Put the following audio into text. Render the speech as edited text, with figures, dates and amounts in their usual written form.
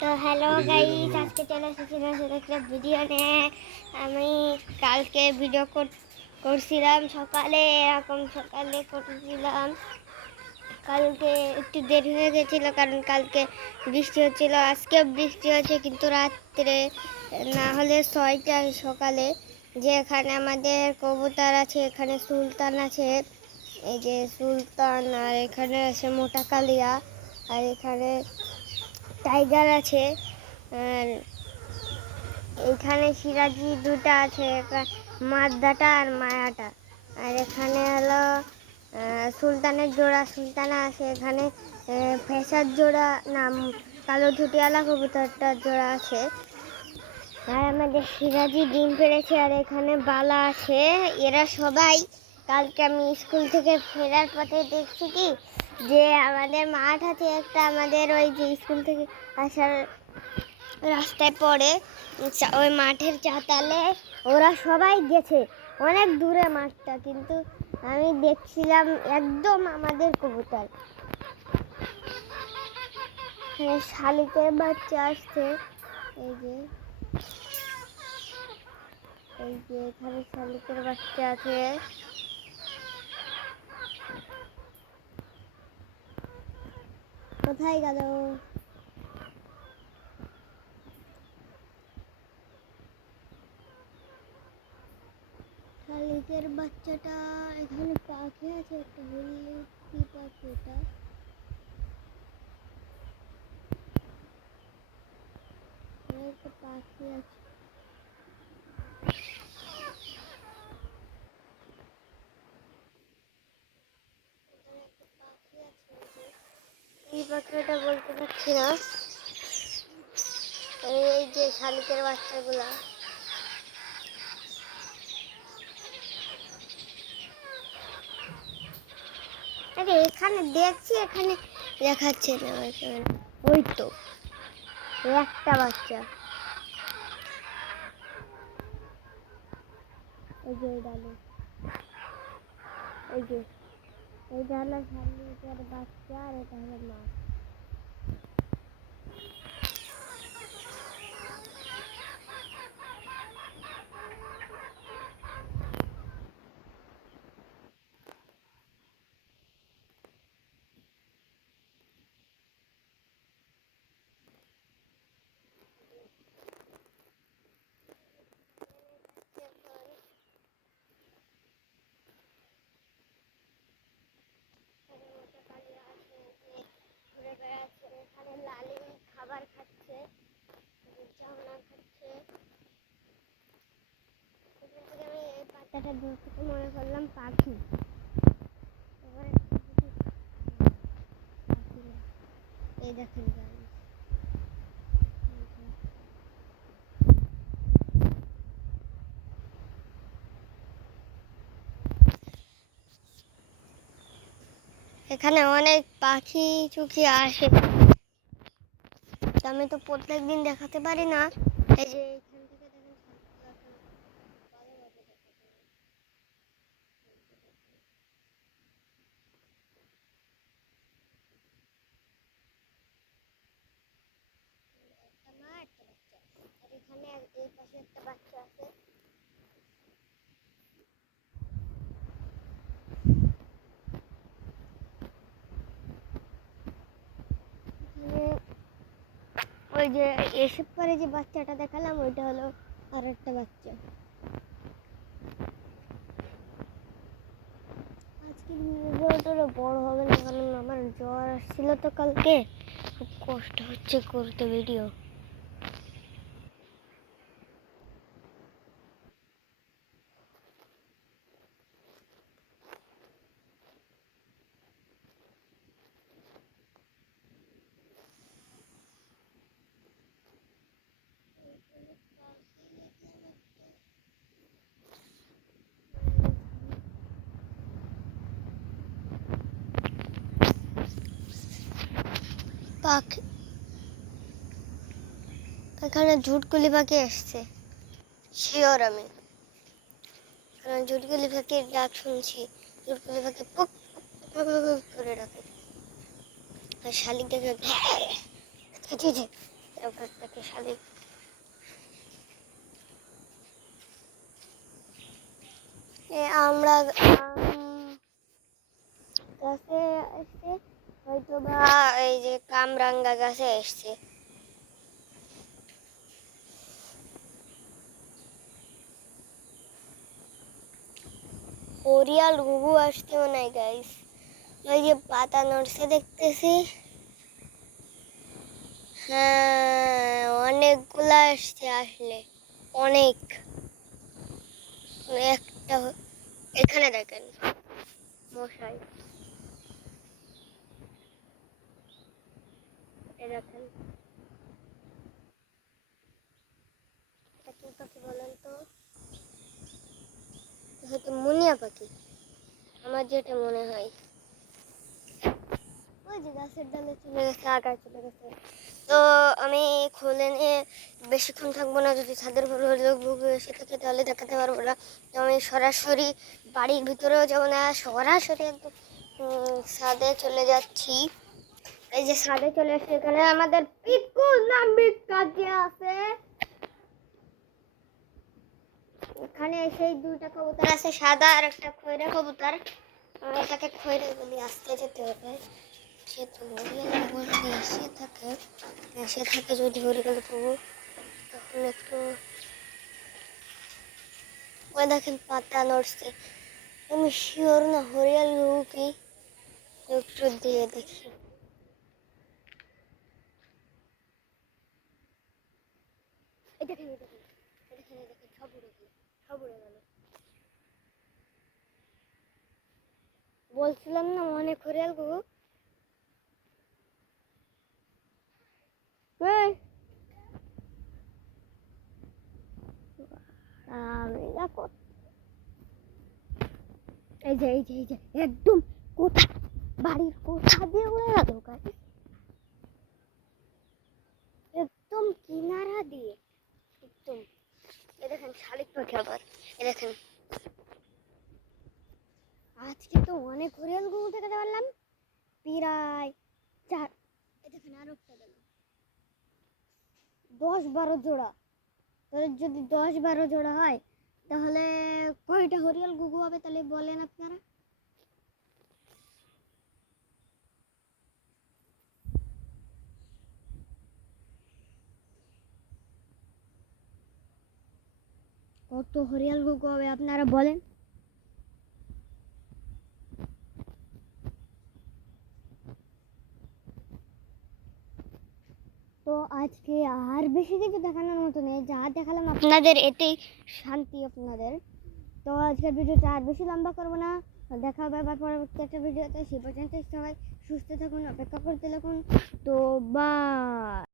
তো hello guys, আজকে চলে এসেছি নতুন একটা ভিডিও নিয়ে। আমি কালকে ভিডিও করছিলাম সকালে, এরকম সকালে করছিলাম। কালকে একটু দেরি হয়ে গেছিলো কারণ কালকে বৃষ্টি হচ্ছিল। আজকেও বৃষ্টি হচ্ছে কিন্তু রাত্রে, না হলে 6টায় সকালে। যে এখানে আমাদের কবুতর আছে, এখানে সুলতান আছে, এই যে সুলতান, আর এখানে আছে মোটা কালিয়া, আর এখানে টাইগার আছে, আর এখানে সিরাজি দুটা আছে, মাদ্দাটা আর মায়াটা। আর এখানে হলো সুলতানের জোড়া সুলতানা আছে, এখানে ফেসার জোড়া নাম কালো ঝুটিওয়ালা কবুতরটার জোড়া আছে। আর আমাদের সিরাজি ডিম পেড়েছে, আর এখানে বালা আছে। এরা সবাই কালকে আমি স্কুল থেকে ফেরার পথে দেখছি কি যে আমাদের মাঠ আছে একটা, আমাদের ওই যে স্কুল থেকে আসার রাস্তায় পড়ে, ওই মাঠের চাতালে ওরা সবাই গেছে। অনেক দূরে মাঠটা, কিন্তু আমি দেখছিলাম একদম আমাদের কবুতর। শালিকের বাচ্চা আসছে, এই যে এখানে শালিকের বাচ্চা আছে। কোথায় গেল? শালিকের বাচ্চাটা এখানে পাখি আছে, একটা বললে কি পাখি এটা? একটা পাখি আছে, এই পাখিটা বলতে পারছি না। এই যে শালিকের বাচ্চাগুলা, আরে এখানে দেখছি, এখানে দেখাচ্ছে না। ওই তো একটা বাচ্চা, এই যে ডালে, এই যে এইটা হলো শালিকের বাচ্চা, আর এটা হলো মা। এখানে লালি খাবার খাচ্ছে, চামড়া খাচ্ছে। আমি এই পাতাটা দূর থেকে মনে করলাম পাখি। এই দেখেন এখানে অনেক পাখি চুখি আসে, আমি তো প্রত্যেক দিন দেখাতে পারি না। এই যে এখান থেকে দেখেন একটা মা একটা বাচ্চা, আর এখানে এই পাশে একটা বাচ্চা আছে। ওই যে এসব পরে যে বাচ্চাটা দেখালাম, ওইটা হলো আর একটা বাচ্চা। আজকে ভিডিওটা বড় হবে না কারণ আমার জ্বর আসছিল তো কালকে, খুব কষ্ট হচ্ছে করতে ভিডিও। পাখি এখানে ঝুটকুলি পাখি আসছে, শিওর আমি ঝুটকুলি পাখির ডাক শুনছি। ঝুটকুলি পাখি পুক পুক পুক করে ডাকে, আর শালিক দেখে ওখান থেকে শালিক আমরা গাছে এসছে, হয়তো বা এই যে কামরাঙ্গা গাছে এসছে। হরিয়াল ঘুঘু আসছে মনে হয় গাইস, ওই যে পাতা নড়ছে দেখতেছি। হ্যাঁ অনেকগুলা আসছে, আসলে অনেক। একটা এখানে দেখেন মশাই, দেখেন কি পাখি বলেন তো? হয়তো মুনিয়া পাখি, আমার যেটা মনে হয়। ওই যে গাছের ডালে চলে গেছে, আগায় চলে গেছে। তো আমি খুলে নিয়ে বেশিক্ষণ থাকবো না, যদি ছাদের উপর ঘুঘু এসে থাকে তাহলে দেখাতে পারবো না। তো আমি সরাসরি বাড়ির ভিতরেও যাবো না, সরাসরি একদম ছাদে চলে যাচ্ছি। এই যে ছাদে চলে আসছে, এখানে আমাদের পিকু নাম্বি কাজে আছে। এখানে সেই দুইটা কবুতর আছে, সাদা আর একটা খয়রা কবুতর। এটাকে খয়রা বলি, আসতে যেতে হবে। যেহেতু এসে থাকে যদি হরিয়াল ঘুঘু, তখন একটু ওই দেখেন পাতা নড়ছে। আমি শিওর না হরিয়াল ঘুঘু কি, একটু দিয়ে দেখি। এই দেখেন এই দেখেন এই দেখেন এই দেখেন, সব উড়ে গেল, সব উড়ে গেল। বলছিলাম না অনেক হরিয়াল ঘুঘু। আমি দেখো এই যে এই যে এই যে একদম কোথা, বাড়ির কোথা দিয়ে উড়ে গেল গাছ, একদম কিনারা দিয়ে একদম। এ দেখেন শালিক পাখি আবার, এ দেখেন। আজকে তো অনেক হরিয়াল ঘুঘু দেখাতে পারলাম, প্রায় চার। এ দেখেন আরো একটা গেল, 10-12 জোড়া। তাহলে যদি 10-12 জোড়া হয় তাহলে কয়টা হরিয়াল ঘুঘু হবে তাহলে বলেন আপনারা? কত হরিয়াল ঘুঘু হবে আপনারা বলেন? তো আজকে আর বেশি কিছু দেখানোর মতো নেই, যা দেখালাম আপনাদের এতেই শান্তি আপনাদের। তো আজকের ভিডিওটা আর বেশি লম্বা করবো না, দেখা হবে আবার পরবর্তী একটা ভিডিওতে। সে পর্যন্ত সবাই সুস্থ থাকুন, অপেক্ষা করতে থাকুন। তো বাই।